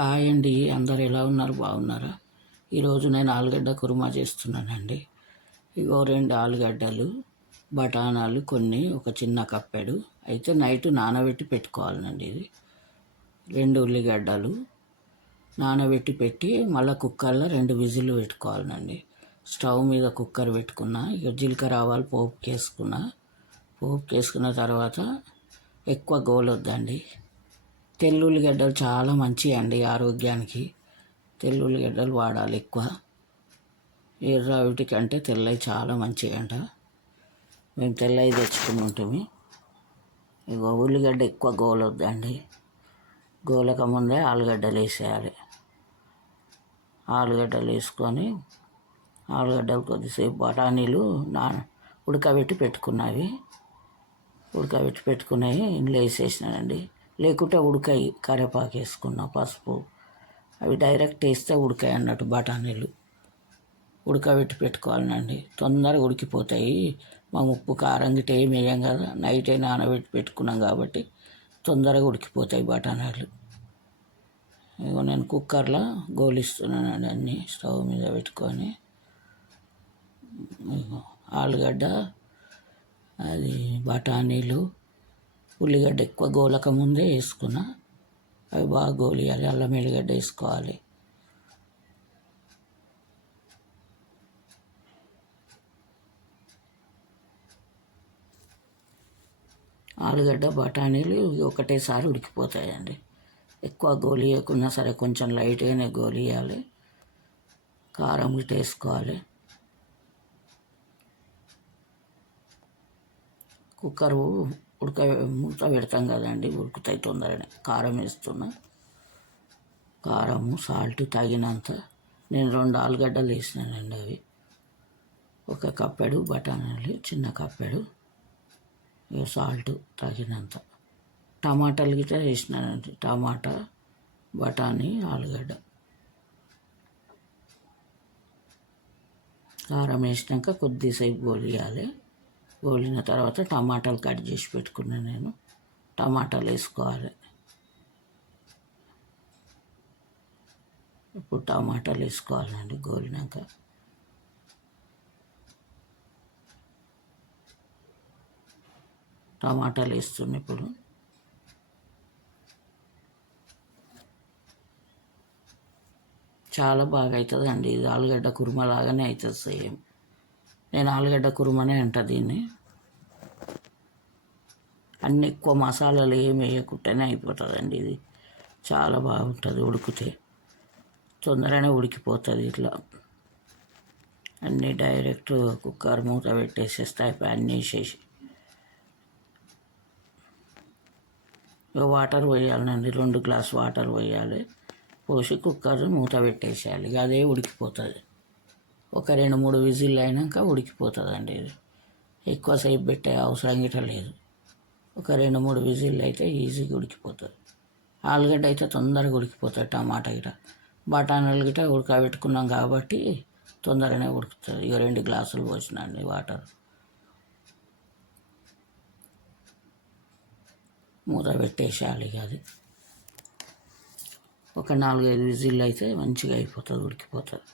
Hi అండి అందరు ఎలా ఉన్నారు? బాగున్నారా? ఈరోజు నేను ఆలుగడ్డ కుర్మా చేస్తున్నానండి. ఇగో రెండు ఆలుగడ్డలు బఠానాలు కొన్ని ఒక చిన్న కప్పెడు. అయితే నైట్ నానబెట్టి పెట్టుకోవాలండి ఇది. రెండు ఉల్లిగడ్డలు నానబెట్టి పెట్టి మళ్ళీ కుక్కర్లో రెండు విజిల్లు పెట్టుకోవాలండి స్టవ్ మీద కుక్కర్ పెట్టుకున్న ఇక జీలకర్ర ఆవాలు పోపు వేసుకున్నా పోపు వేసుకున్న తర్వాత ఎక్కువ గోలొద్దండి. తెల్లుల్లిగడ్డలు చాలా మంచివి అండి ఆరోగ్యానికి. తెల్లుల్లిగడ్డలు వాడాలి ఎక్కువ. ఎర్ర వీటికంటే తెల్లవి చాలా మంచివి అంట మేము తెల్లవి తెచ్చుకుని ఉంటుంది ఇగో ఉల్లిగడ్డ ఎక్కువ గోలొద్దండి. గోలక ముందే ఆలుగడ్డలు వేసేయాలి. ఆలుగడ్డలు వేసుకొని ఆలుగడ్డలు కొద్దిసేపు బఠానీలు నా ఉడకబెట్టి పెట్టుకున్నవి ఉడకబెట్టి పెట్టుకున్నవి ఇందులో వేసేసినానండి. లేకుంటే ఉడకాయి కరివేపాకు వేసుకున్న పసుపు. అవి డైరెక్ట్ వేస్తే ఉడకాయి అన్నట్టు బఠానీలు. ఉడకబెట్టి పెట్టుకోవాలండి తొందరగా ఉడికిపోతాయి. మా ఉప్పు కారం గిట్ట ఏమి వేయం కదా నైటే నానబెట్టి పెట్టుకున్నాం కాబట్టి తొందరగా ఉడికిపోతాయి బఠానీలు. ఇగో నేను కుక్కర్లో గోలిస్తున్నానండి అన్నీ స్టవ్ మీద పెట్టుకొని. ఆలుగడ్డ అది బఠానీలు ఉల్లిగడ్డ ఎక్కువ గోలక ముందే వేసుకున్నా. అవి బాగా గోలియాలి అల్లం ఎల్లిగడ్డ వేసుకోవాలి. ఆలుగడ్డ బఠానీలు ఒకటేసారి ఉడికిపోతాయండి. ఎక్కువ గోలియకున్నా సరే కొంచెం లైట్గానే గోలియాలి. కారం గిట్ట వేసుకోవాలి. కుక్కర్ ఉడక మూత పెడతాం కదండి ఉడుకుతాయి తొందరనే. కారం వేస్తున్నా. కారము సాల్ట్ తగినంత. నేను రెండు ఆలుగడ్డలు వేసినానండి అవి. ఒక కప్పెడు బఠానీలు చిన్న కప్పెడు. సాల్ట్ తగినంత. టమాటాలు గిట్ట వేసినానండి. టమాటా బఠానీ ఆలుగడ్డ. కారం వేసినాక కొద్దిసేపు గోలియాలి. గోలిన తర్వాత టమాటాలు కట్ చేసి పెట్టుకున్నాను నేను. టమాటాలు వేసుకోవాలి. ఇప్పుడు టమాటాలు వేసుకోవాలండి గోలినాక. టమాటాలు వేస్తున్నా ఇప్పుడు. చాలా బాగా అవుతుందండి. ఇది ఆలుగడ్డ కుర్మ లాగానే అవుతుంది సేమ్. నేను ఆలుగడ్డ కురుమనే అంట దీన్ని. అన్ని ఎక్కువ మసాలాలు ఏమి వేయకుండానే అయిపోతుందండి ఇది. చాలా బాగుంటుంది ఉడికితే. తొందరనే ఉడికిపోతుంది ఇట్లా. అన్నీ డైరెక్ట్ కుక్కర్ మూత పెట్టేసేస్తే అయిపోయి అన్నీ వేసేసి ఇక వాటర్ పోయాలండి రెండు గ్లాస్ వాటర్ పోయాలి. పోసి కుక్కర్ మూత పెట్టేసేయాలి. ఇక అదే ఉడికిపోతుంది. ఒక రెండు మూడు విజిల్ అయినాక ఉడికిపోతుందండి ఇది. ఎక్కువసేపు పెట్టే అవసరం గిట్ట లేదు. ఒక రెండు మూడు విజిల్ అయితే ఈజీగా ఉడికిపోతుంది. ఆలుగడ్డ అయితే తొందరగా ఉడికిపోతుంది టమాటా గిట బఠానీలు గిట ఉడకబెట్టుకున్నాం కాబట్టి తొందరగానే ఉడుకుతుంది. ఇక రెండు గ్లాసులు పోసినండి వాటర్. మూత పెట్టేసేయాలి ఇక అది. ఒక నాలుగైదు విజిల్ అయితే మంచిగా అయిపోతుంది ఉడికిపోతుంది.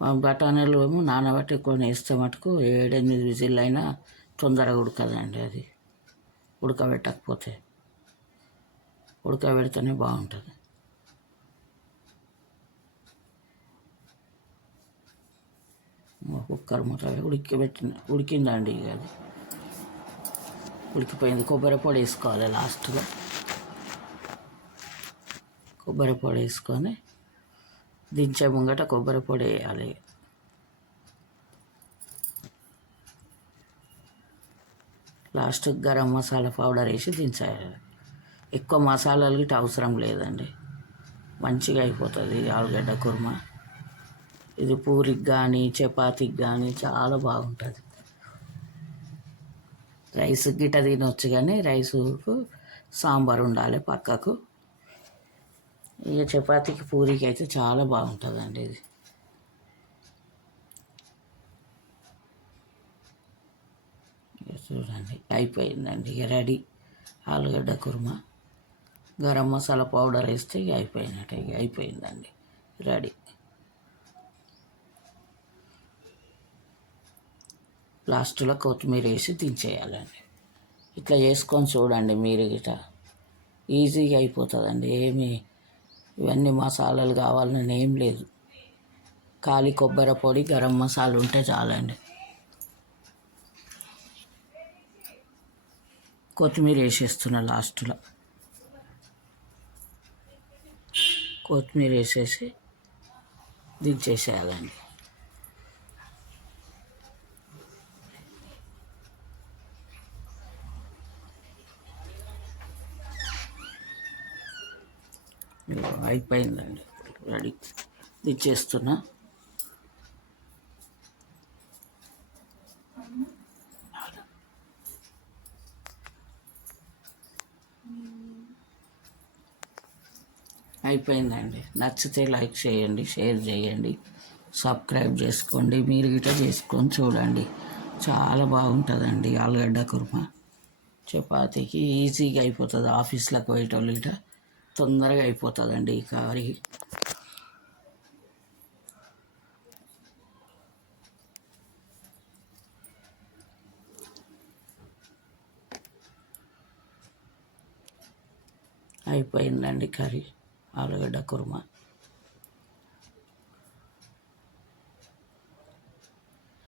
బఠానీలు ఏమో నానబెట్టి కొన్ని వేస్తే మటుకు ఏడెనిమిది విజిల్ అయినా తొందరగా ఉడకదండి అది. ఉడకబెట్టకపోతే. ఉడకబెడితేనే బాగుంటుంది. కుక్కర్ మూత ఉడికిపెట్టిన ఉడికిందండి ఇక అది. ఉడికిపోయింది. కొబ్బరి పొడి వేసుకోవాలి లాస్ట్లో కొబ్బరి పొడి వేసుకొని దించే ముంగట కొబ్బరి పొడి వేయాలి. లాస్ట్ గరం మసాలా పౌడర్ వేసి దించాలి ఎక్కువ మసాలాలు గిట్ట అవసరం లేదండి. మంచిగా అయిపోతుంది ఆలుగడ్డ కుర్మా. ఇది పూరికి కానీ చపాతీకి కానీ చాలా బాగుంటుంది. రైస్ గిట్ట తినొచ్చు కానీ రైసుకు సాంబార్ ఉండాలి పక్కకు. ఇక చపాతీకి పూరికి అయితే చాలా బాగుంటుందండి ఇది. చూడండి అయిపోయిందండి ఇక రెడీ. ఆలుగడ్డ కుర్మా గరం మసాలా పౌడర్ వేస్తే ఇక అయిపోయినట్టు ఇక అయిపోయిందండి రెడీ. లాస్ట్లో కొత్తిమీర వేసి దించేయాలండి. ఇట్లా చేసుకొని చూడండి మీరు గిట. ఈజీగా అయిపోతుందండి ఏమి ఇవన్నీ మసాలాలు కావాలని ఏం లేదు. ఖాళీ కొబ్బరి పొడి గరం మసాలా ఉంటే చాలండి. కొత్తిమీర వేసేస్తున్నా లాస్ట్లో. కొత్తిమీర వేసేసి దించేసేయాలండి. అయిపోయిందండి. రెడీ దించేస్తున్నా అయిపోయిందండి. నచ్చితే లైక్ చేయండి షేర్ చేయండి సబ్స్క్రైబ్ చేసుకోండి మీరు గిట్ట చేసుకొని చూడండి. చాలా బాగుంటుందండి ఆలుగడ్డ కుర్మా. చపాతీకి ఈజీగా అయిపోతుంది ఆఫీస్లకు పోయేటోళ్ళు గిట్ట. తొందరగా అయిపోతుందండి ఈ కర్రీ. అయిపోయిందండి కర్రీ ఆలుగడ్డ కుర్మా.